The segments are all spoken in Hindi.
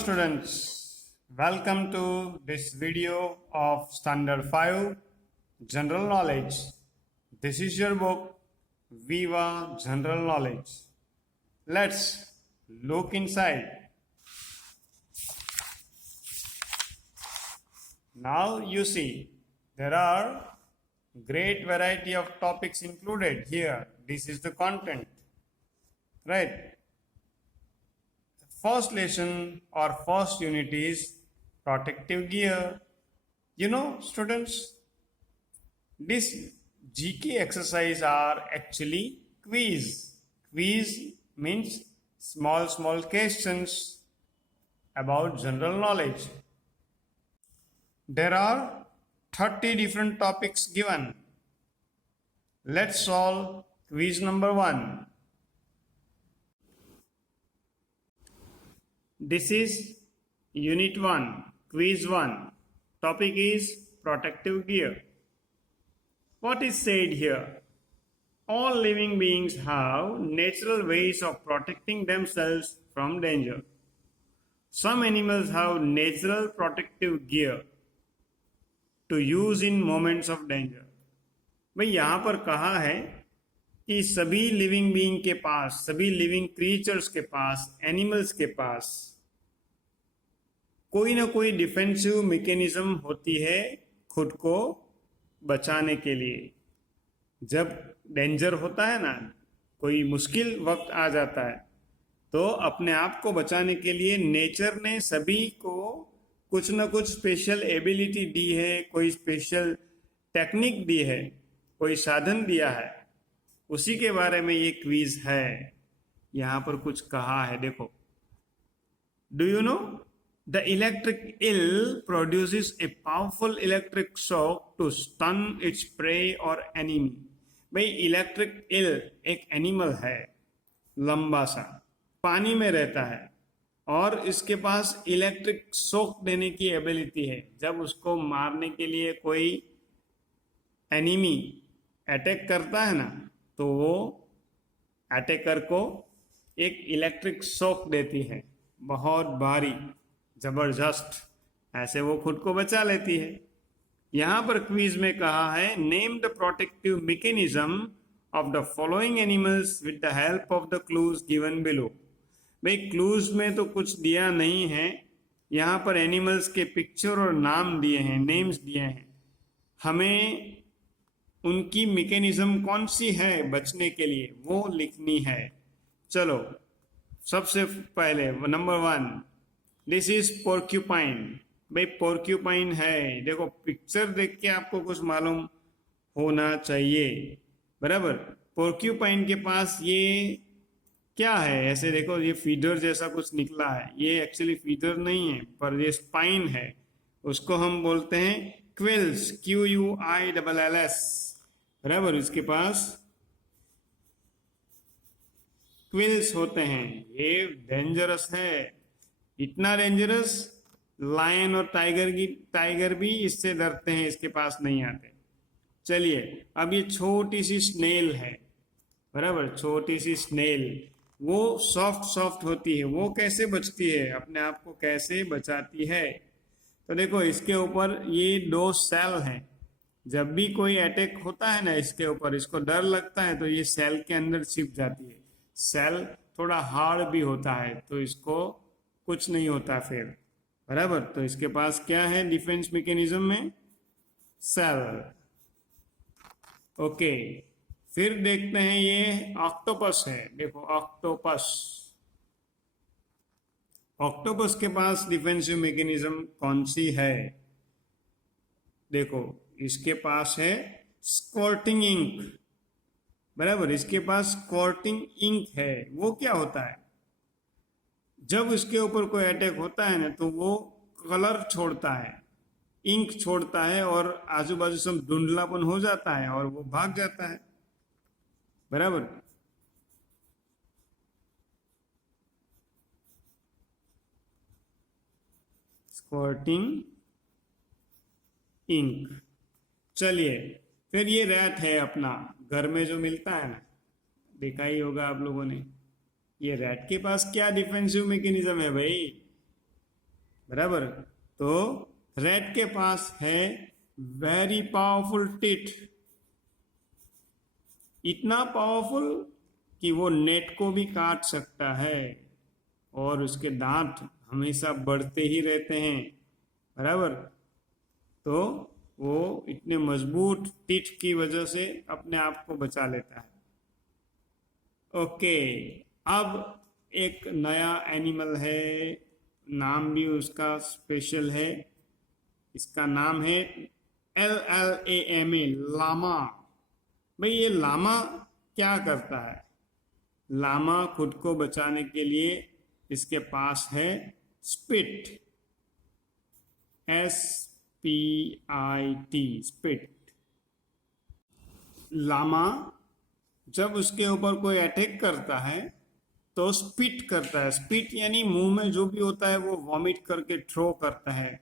students, welcome to this video of Standard 5 General Knowledge. This is your book Viva General Knowledge. Let's look inside. Now you see there are great variety of topics included here. This is the content, right? First lesson or first unit is protective gear. You know, students, this GK exercise are actually quiz. Quiz means small questions about general knowledge. There are 30 different topics given. Let's solve quiz number 1. This is Unit 1, Quiz 1. Topic is protective gear. What is said here? All living beings have natural ways of protecting themselves from danger. Some animals have natural protective gear to use in moments of danger. भाई यहाँ पर कहा है कि सभी लिविंग बीइंग के पास, सभी लिविंग क्रिएचर्स के पास, एनिमल्स के पास कोई ना कोई डिफेंसिव मैकेनिज्म होती है खुद को बचाने के लिए. जब डेंजर होता है ना, कोई मुश्किल वक्त आ जाता है, तो अपने आप को बचाने के लिए नेचर ने सभी को कुछ ना कुछ स्पेशल एबिलिटी दी है, कोई स्पेशल टेक्निक दी है, कोई साधन दिया है. उसी के बारे में ये क्विज है. यहाँ पर कुछ कहा है, देखो. Do you no the electric eel produces a powerful electric shock to stun its prey or enemy. भाई इलेक्ट्रिक ईल एक एनिमल है, लंबा सा, पानी में रहता है और इसके पास इलेक्ट्रिक शॉक देने की एबिलिटी है. जब उसको मारने के लिए कोई एनिमी अटैक करता है ना, तो वो अटैकर को एक इलेक्ट्रिक शॉक देती है, बहुत भारी, जबरदस्त. ऐसे वो खुद को बचा लेती है. यहां पर क्विज में कहा है, name the protective mechanism of the following animals with the help of the clues given below. भाई क्लूज में तो कुछ दिया नहीं है, यहां पर एनिमल्स के पिक्चर और नाम दिए हैं, नेम्स दिए हैं. हमें उनकी मैकेनिज्म कौन सी है बचने के लिए वो लिखनी है. चलो, सबसे पहले नंबर 1, दिस इज पोर्क्यूपाइन. भाई पोर्क्यूपाइन है, देखो पिक्चर देख के आपको कुछ मालूम होना चाहिए, बराबर. पोर्क्यूपाइन के पास ये क्या है, ऐसे देखो, ये फीडर जैसा कुछ निकला है. ये एक्चुअली फीडर नहीं है, पर ये स्पाइन है. उसको हम बोलते हैं क्विल्स, QUILLS, बराबर. इसके पास क्विल्स होते हैं. ये डेंजरस है, इतना डेंजरस लायन और टाइगर भी इससे डरते हैं, इसके पास नहीं आते. चलिए, अब ये छोटी सी स्नेल है, बराबर. छोटी सी स्नेल, वो सॉफ्ट होती है. वो कैसे बचती है, अपने आप को कैसे बचाती है? तो देखो, इसके ऊपर ये 2 सेल हैं. जब भी कोई अटैक होता है ना इसके ऊपर, इसको डर लगता है, तो ये सेल के अंदर छिप जाती है. सेल थोड़ा हार्ड भी होता है, तो इसको कुछ नहीं होता फिर, बराबर. तो इसके पास क्या है डिफेंस मैकेनिज्म में? सेल. ओके, फिर देखते हैं, ये ऑक्टोपस है. देखो, ऑक्टोपस के पास डिफेंसिव मैकेनिज्म कौन सी है? देखो, इसके पास है स्क्वार्टिंग इंक, बराबर. इसके पास स्क्वार्टिंग इंक है. वो क्या होता है? जब इसके ऊपर कोई अटैक होता है ना, तो वो कलर छोड़ता है, इंक छोड़ता है, और आजू बाजू सब धुंधलापन हो जाता है और वो भाग जाता है, बराबर. स्क्वार्टिंग इंक. चलिए, फिर ये रैट है अपना, घर में जो मिलता है ना, देखा ही होगा आप लोगों ने. ये रैट के पास क्या डिफेंसिव मैकेनिज्म है भाई? बराबर। तो रैट के पास है वेरी पावरफुल टीथ, इतना पावरफुल कि वो नेट को भी काट सकता है, और उसके दांत हमेशा बढ़ते ही रहते हैं, बराबर। तो वो इतने मजबूत टीथ की वजह से अपने आप को बचा लेता है। ओके, अब एक नया एनिमल है, नाम भी उसका स्पेशल है। इसका नाम है LLAMA, लामा। भाई ये लामा क्या करता है? लामा खुद को बचाने के लिए इसके पास है स्पिट, SPIT, स्पिट। लामा जब उसके ऊपर कोई अटैक करता है तो स्पिट करता है। स्पिट यानी मुंह में जो भी होता है वो वॉमिट करके थ्रो करता है,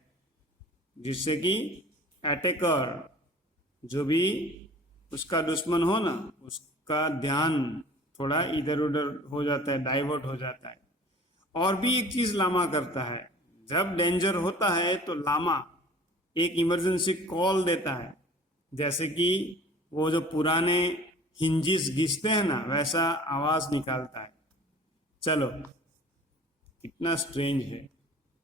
जिससे कि अटैकर, जो भी उसका दुश्मन हो ना, उसका ध्यान थोड़ा इधर उधर हो जाता है, डाइवर्ट हो जाता है। और भी एक चीज लामा करता है, जब डेंजर होता है तो लामा एक इमरजेंसी कॉल देता है, जैसे कि वो जो पुराने हिंजिस घिसते हैं ना, वैसा आवाज निकालता है। चलो, कितना स्ट्रेंज है,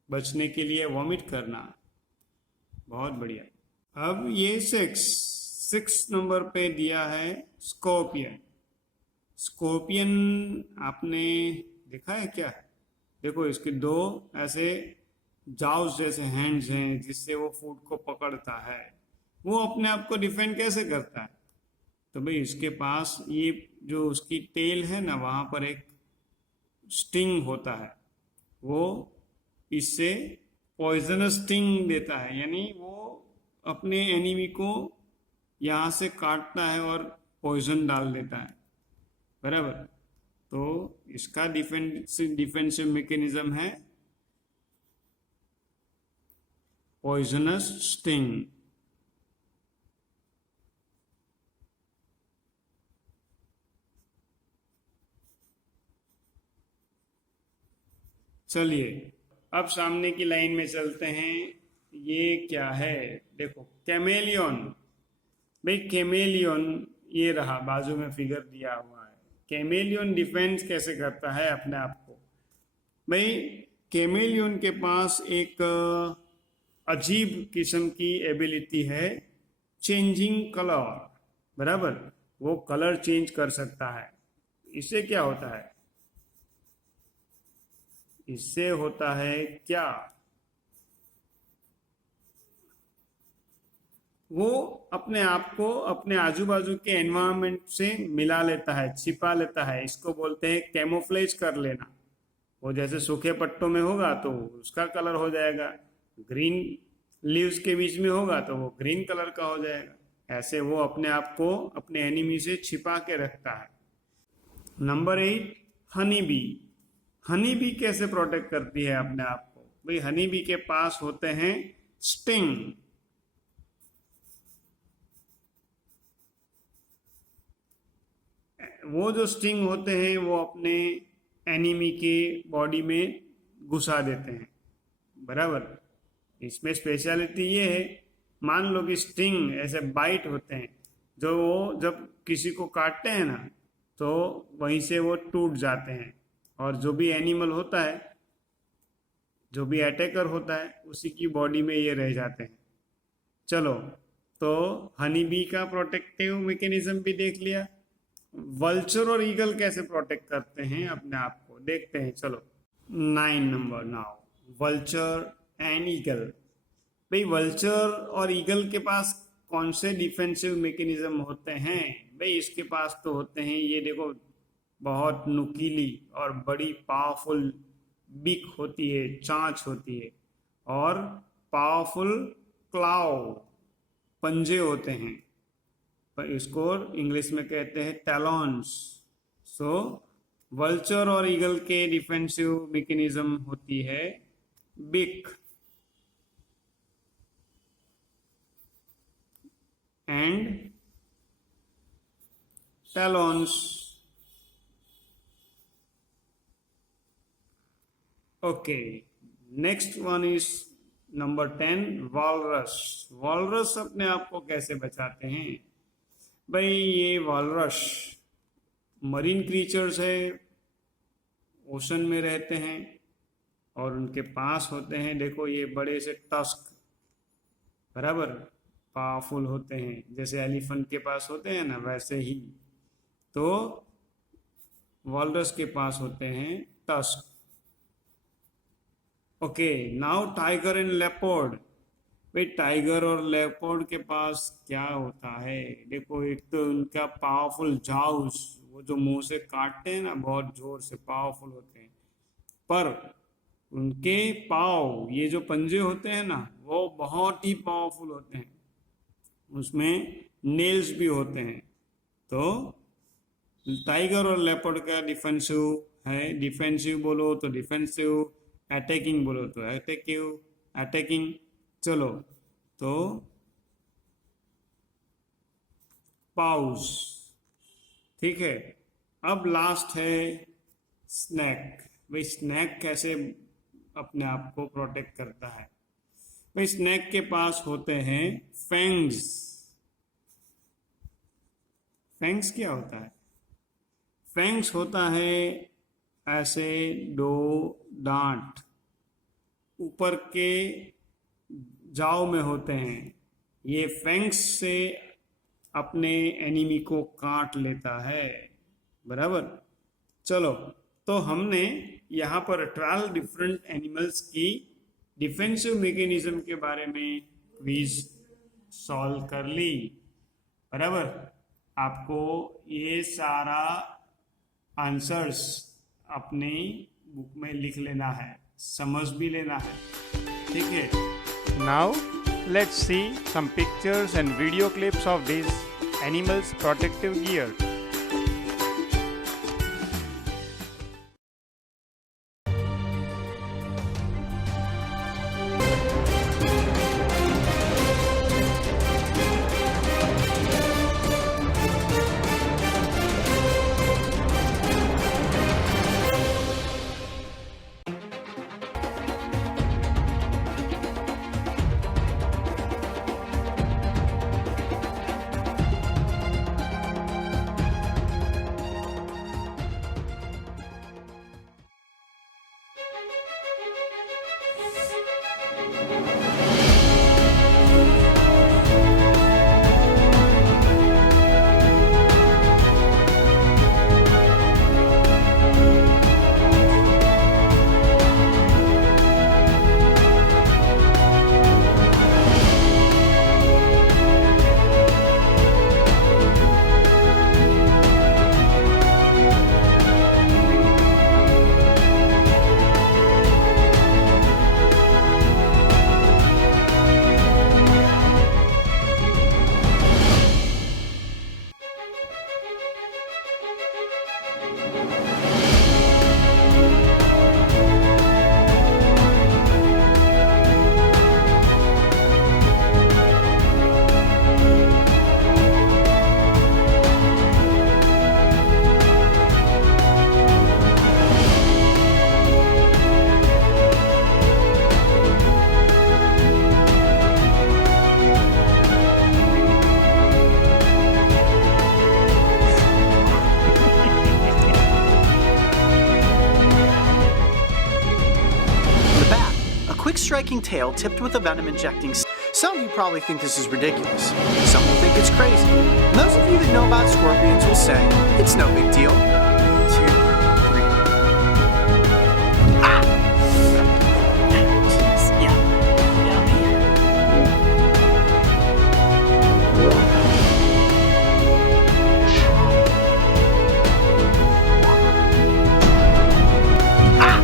बचने के लिए वॉमिट करना, बहुत बढ़िया। अब ये सिक्स नंबर पे दिया है स्कॉर्पियन। स्कॉर्पियन आपने देखा है क्या? देखो, इसके दो ऐसे जाव्स जैसे हैंड्स हैं जिससे वो फूड को पकड़ता है। वो अपने आप को डिफेंड कैसे करता है? तो भाई इसके पास ये जो उसकी टेल है ना, वहां पर एक स्टिंग होता है, वो इससे पॉइजनस स्टिंग देता है, यानी वो अपने एनिमी को यहाँ से काटता है और पॉइजन डाल देता है, बराबर। तो इसका डिफेंसिव मैकेनिज्म है पॉइजनस स्टिंग। चलिए अब सामने की लाइन में चलते हैं। ये क्या है? देखो, कैमेलियन। भाई कैमेलियन ये रहा, बाजू में फिगर दिया हुआ है। कैमेलियन डिफेंस कैसे करता है अपने आप को? भाई कैमेलियन के पास एक अजीब किस्म की एबिलिटी है, चेंजिंग कलर, बराबर। वो कलर चेंज कर सकता है। इससे क्या होता है? इससे होता है क्या? वो अपने आप को अपने आजू बाजू के एनवायरनमेंट से मिला लेता है, छिपा लेता है। इसको बोलते हैं कैमोफ्लेज कर लेना। वो जैसे सूखे पत्तों में होगा तो उसका कलर हो जाएगा, ग्रीन लीव्स के बीच में होगा तो वो ग्रीन कलर का हो जाएगा। ऐसे वो अपने आप को अपने एनिमी से छिपा के रखता है। Number 8, honey bee. Honey bee कैसे प्रोटेक्ट करती है अपने आप को? भाई हनी बी के पास होते हैं स्टिंग। वो जो स्टिंग होते हैं वो अपने एनिमी के बॉडी में घुसा देते हैं, बराबर। इसमें स्पेशलिटी ये है, मान लो कि स्टिंग ऐसे बाइट होते हैं, जो वो जब किसी को काटते हैं ना, तो वहीं से वो टूट जाते हैं, और जो भी एनिमल होता है, जो भी अटैकर होता है, उसी की बॉडी में ये रह जाते हैं। चलो, तो हनी बी का प्रोटेक्टिव मैकेनिज्म भी देख लिया। वल्चर और ईगल कैसे प्रोटेक्ट करते हैं अपने आप को, देखते हैं। चलो 9 number now, vulture and eagle. भाई वल्चर और ईगल के पास कौन से डिफेंसिव मैकेनिज्म होते हैं? भाई इसके पास तो होते हैं, ये देखो, बहुत नुकीली और बड़ी पावरफुल बिक होती है, चांच होती है, और पावरफुल क्लाव, पंजे होते हैं। पर इसको इंग्लिश में कहते हैं टैलॉन्स। सो वल्चर और ईगल के डिफेंसिव मैकेनिज्म होती है beak and talons. Okay, next one is number 10, walrus. Walrus अपने आप को कैसे बचाते हैं भाई? ये वॉलरस मरीन क्रीचर्स है, ओशन में रहते हैं और उनके पास होते हैं, देखो ये बड़े से टस्क, बराबर पावरफुल होते हैं, जैसे एलिफेंट के पास होते हैं ना, वैसे ही तो वॉलरस के पास होते हैं tusk. Okay, now tiger and leopard. भाई टाइगर और लेपर्ड के पास क्या होता है? देखो, एक तो उनका पावरफुल जाउस, वो जो मुंह से काटते हैं ना, बहुत जोर से पावरफुल होते हैं, पर उनके पाव, ये जो पंजे होते हैं ना, वो बहुत ही पावरफुल होते हैं, उसमें नेल्स भी होते हैं। तो टाइगर और लेपर्ड का डिफेंसिव है, डिफेंसिव बोलो तो डिफेंसिव, अटैकिंग बोलो तो अटैकिंग। चलो, तो पाउस, ठीक है। अब लास्ट है स्नैक। भाई स्नैक कैसे अपने आप को प्रोटेक्ट करता है? भाई स्नैक के पास होते हैं फैंग्स। फैंग्स क्या होता है? फैंग्स होता है ऐसे दो दांत ऊपर के जाव में होते हैं, ये फैंग्स से अपने एनिमी को काट लेता है, बराबर। चलो, तो हमने यहाँ पर 12 डिफरेंट एनिमल्स की डिफेंसिव मैकेनिज्म के बारे में क्विज सॉल्व कर ली, बराबर। आपको ये सारा आंसर्स अपनी बुक में लिख लेना है, समझ भी लेना है, ठीक है। Now let's see some pictures and video clips of this animals protective gear. Striking tail tipped with a venom injecting. Some of you probably think this is ridiculous. Some will think it's crazy. And those of you that know about scorpions will say, it's no big deal. 2, 3. Ah! Jeez, yeah. Down here. Ah!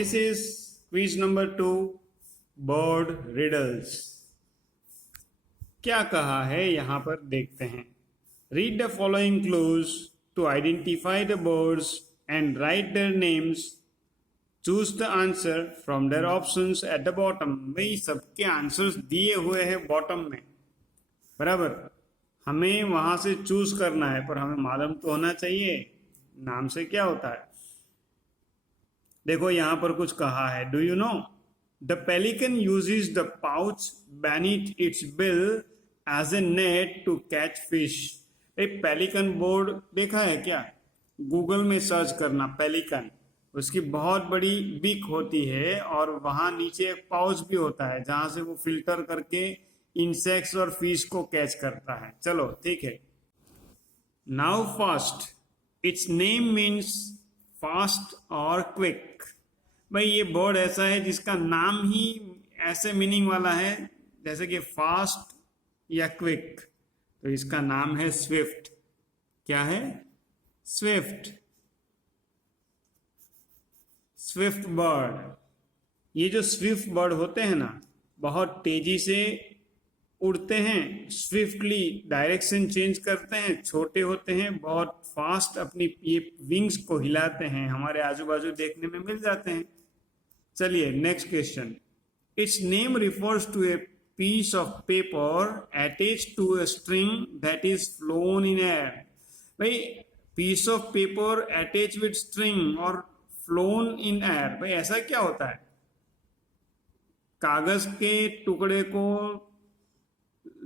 This is quiz number 2, bird riddles. क्या कहा है यहां पर देखते हैं। Read the following clues to identify the birds and write their names. Choose the answer from their options at the bottom. भाई सबके आंसर्स दिए हुए हैं बॉटम में, बराबर। हमें वहां से चूज करना है, पर हमें मालूम तो होना चाहिए नाम से क्या होता है। देखो यहां पर कुछ कहा है। Do you know the pelican uses the pouch beneath its bill as a net to catch fish. एक पेलिकन बोर्ड देखा है क्या? गूगल में सर्च करना पेलिकन, उसकी बहुत बड़ी बीक होती है और वहां नीचे एक पाउच भी होता है जहां से वो फिल्टर करके इंसेक्ट्स और फिश को कैच करता है। चलो ठीक है। Now fast, it's name means fast और क्विक। भाई ये बर्ड ऐसा है जिसका नाम ही ऐसे मीनिंग वाला है जैसे कि फास्ट या क्विक, तो इसका नाम है स्विफ्ट। क्या है? स्विफ्ट। Swift bird. ये जो स्विफ्ट बर्ड होते हैं ना, बहुत तेजी से उड़ते हैं, स्विफ्टली डायरेक्शन चेंज करते हैं, छोटे होते हैं, बहुत फास्ट अपनी ये विंग्स को हिलाते हैं, हमारे आजू बाजू देखने में मिल जाते हैं। चलिए next question. Its name refers to a piece of paper attached to a string that is flown in air। भाई piece of paper attached with string और flown in air, भाई ऐसा क्या होता है? कागज के टुकड़े को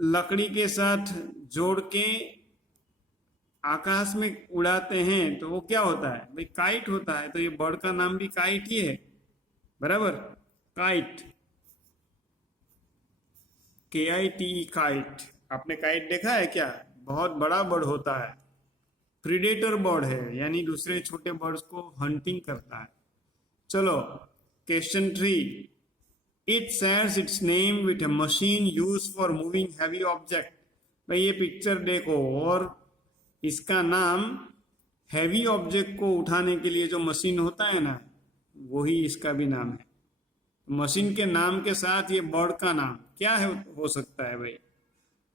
लकड़ी के साथ जोड़ के आकाश में उड़ाते हैं तो वो क्या होता है? भाई काइट होता है। तो ये बर्ड का नाम भी काइट ही है, बराबर। Kite, KITE, kite. आपने काइट देखा है क्या? बहुत बड़ा बर्ड होता है, प्रीडेटर बर्ड है, यानी दूसरे छोटे बर्ड्स को हंटिंग करता है। चलो question 3। It shares it's name with A machine use for moving heavy object. भाई ये पिक्चर देखो और इसका नाम हैवी ऑब्जेक्ट को उठाने के लिए जो मशीन होता है ना, वही इसका भी नाम है। मशीन के नाम के साथ ये बर्ड का नाम क्या है हो सकता है? भाई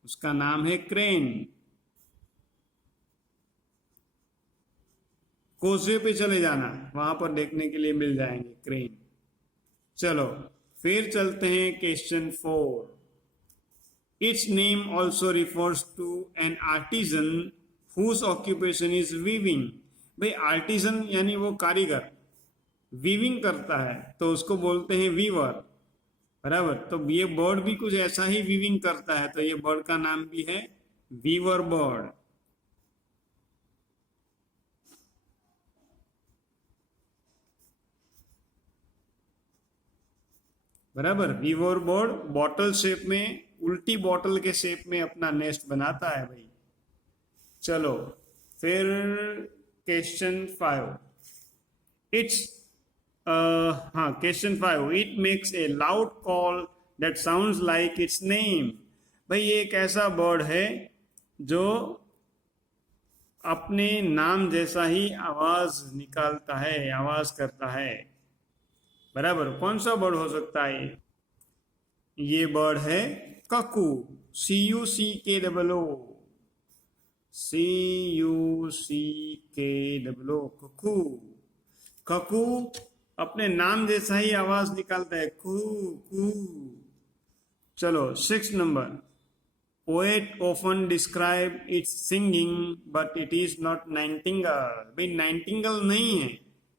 उसका नाम है क्रेन। कोसवे पे चले जाना, वहां पर देखने के लिए मिल जाएंगे क्रेन। चलो फिर चलते हैं question 4। Its name also refers to an artisan whose occupation is weaving. भाई आर्टिजन यानी वो कारीगर, वीविंग करता है तो उसको बोलते हैं वीवर, बराबर। तो ये बर्ड भी कुछ ऐसा ही वीविंग करता है, तो ये बर्ड का नाम भी है वीवर बर्ड। बराबर। वीवर बर्ड बॉटल शेप में, उल्टी बॉटल के शेप में अपना नेस्ट बनाता है भाई। चलो फिर क्वेश्चन 5। इट्स हाँ question 5। It makes a loud call that sounds like it's name. भाई ये एक ऐसा बर्ड है जो अपने नाम जैसा ही आवाज निकालता है, आवाज करता है, बराबर। कौन सा बर्ड हो सकता है? ये बर्ड है ककू। CUCKOO, CUCKOO, ककू। ककू अपने नाम जैसा ही आवाज निकालता है, कू कू। चलो 6 number. Poet often describe it's singing but it is not Nightingale. भाई नाइटिंगेल नहीं है,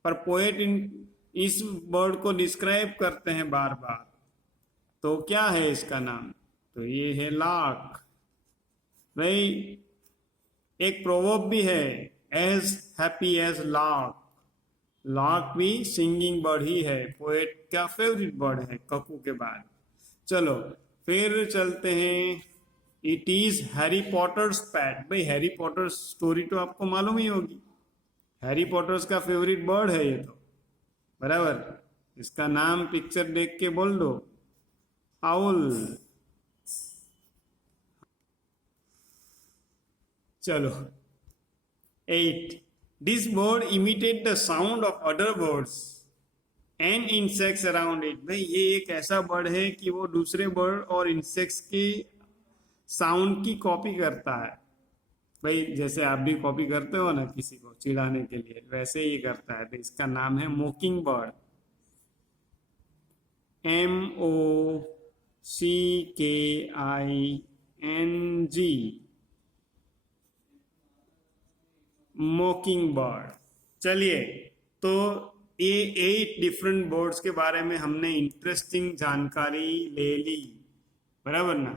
पर पोएट इस बर्ड को डिस्क्राइब करते हैं बार बार, तो क्या है इसका नाम? तो ये है लार्क। भाई एक प्रोवर्ब भी है, as happy as lark. Lark भी सिंगिंग बर्ड ही है, पोएट का फेवरेट बर्ड है ककू के बाद। चलो फिर चलते हैं। It is Harry Potter's pet. भाई हैरी पॉटर्स स्टोरी तो आपको मालूम ही होगी, हैरी पॉटर्स का फेवरेट बर्ड है ये तो, बराबर। इसका नाम पिक्चर देख के बोल दो, आउल। चलो 8। This bird imitate the sound of other birds and insects around it, भाई ये एक ऐसा बर्ड है कि वो दूसरे बर्ड और इंसेक्ट्स के साउंड की कॉपी करता है। भाई जैसे आप भी कॉपी करते हो ना किसी को चिढ़ाने के लिए, वैसे ही करता है। तो इसका नाम है mocking bird, MOCKING, mocking bird. चलिए, तो ये 8 डिफरेंट बर्ड्स के बारे में हमने इंटरेस्टिंग जानकारी ले ली, बराबर ना।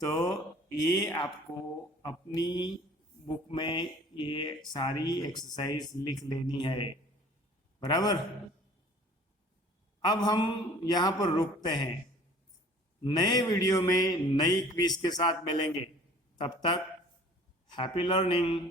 तो ये आपको अपनी बुक में ये सारी एक्सरसाइज लिख लेनी है, बराबर। अब हम यहाँ पर रुकते हैं, नए वीडियो में नई क्विज के साथ मिलेंगे। तब तक हैप्पी लर्निंग।